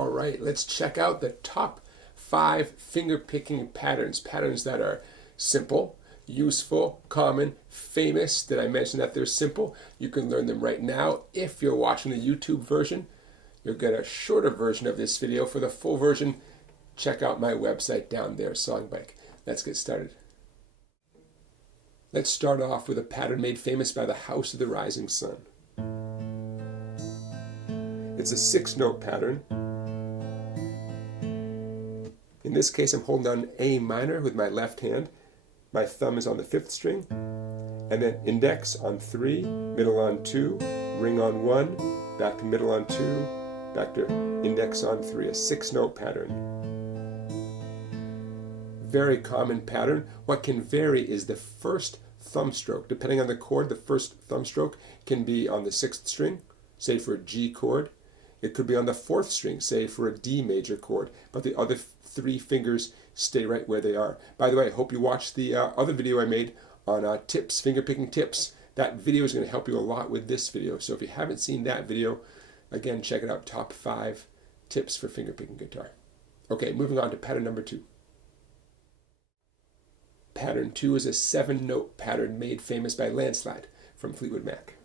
All right, let's check out the top 5 finger picking patterns. Patterns that are simple, useful, common, famous. Did I mention that they're simple? You can learn them right now. If you're watching the YouTube version, you'll get a shorter version of this video. For the full version, check out my website down there, Songbike. Let's get started. Let's start off with a pattern made famous by the House of the Rising Sun. It's a 6-note pattern. In this case, I'm holding down A minor with my left hand. My thumb is on the 5th string, and then index on 3, middle on 2, ring on 1, back to middle on 2, back to index on 3, a 6-note pattern. Very common pattern. What can vary is the first thumb stroke. Depending on the chord, the first thumb stroke can be on the 6th string, say for a G chord. It could be on the 4th string, say for a D major chord, but the other 3 fingers stay right where they are. By the way, I hope you watched the other video I made on tips, finger picking tips. That video is going to help you a lot with this video. So if you haven't seen that video, again, check it out, top 5 tips for finger picking guitar. Okay, moving on to pattern number 2. Pattern 2 is a 7-note pattern made famous by Landslide from Fleetwood Mac.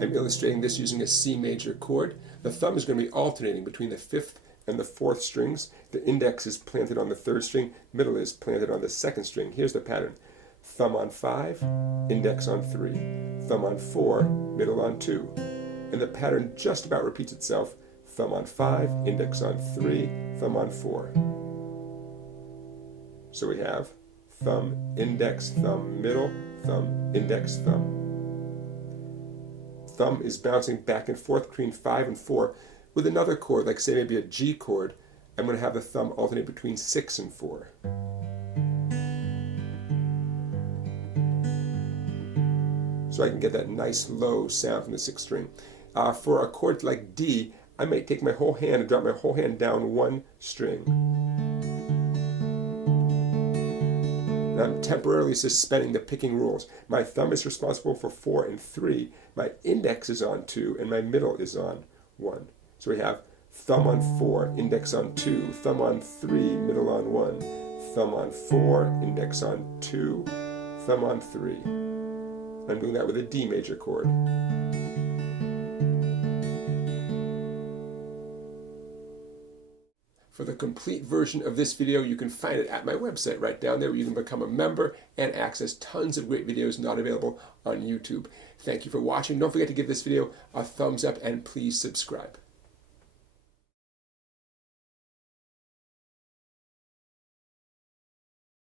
I'm illustrating this using a C major chord. The thumb is going to be alternating between the 5th and the 4th strings. The index is planted on the 3rd string, middle is planted on the 2nd string. Here's the pattern. Thumb on 5, index on 3, thumb on 4, middle on 2. And the pattern just about repeats itself. Thumb on 5, index on 3, thumb on 4. So we have thumb, index, thumb, middle, thumb, index, thumb. Thumb is bouncing back and forth between 5 and 4. With another chord, like say maybe a G chord, I'm going to have the thumb alternate between 6 and 4. So I can get that nice low sound from the 6th string. For a chord like D, I might take my whole hand and drop my whole hand down 1 string. I'm temporarily suspending the picking rules. My thumb is responsible for 4 and 3, my index is on 2, and my middle is on 1. So we have thumb on 4, index on 2, thumb on 3, middle on 1, thumb on 4, index on 2, thumb on 3. I'm doing that with a D major chord. For the complete version of this video, you can find it at my website right down there, where you can become a member and access tons of great videos not available on YouTube. Thank you for watching. Don't forget to give this video a thumbs up and please subscribe.